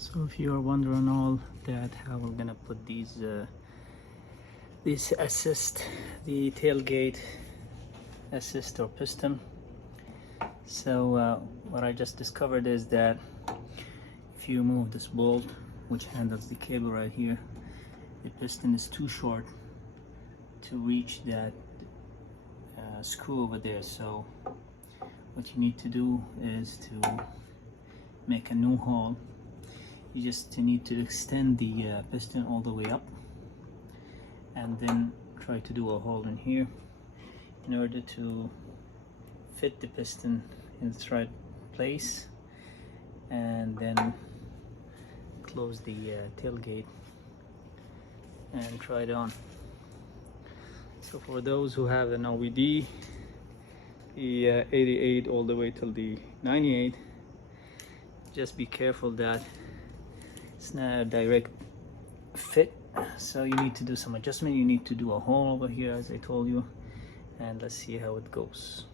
So if you are wondering all that, how we're gonna put these assist, the tailgate assist or piston. So what I just discovered is that if you remove this bolt which handles the cable right here, the piston is too short to reach that screw over there. So what you need to do is to make a new hole. You just need to extend the piston all the way up and then try to do a hole in here in order to fit the piston in its right place, and then close the tailgate and try it on. So for those who have an OBD, the 88 all the way till the 98, just be careful that it's not a direct fit, so you need to do some adjustment. You need to do a hole over here as I told you, and let's see how it goes.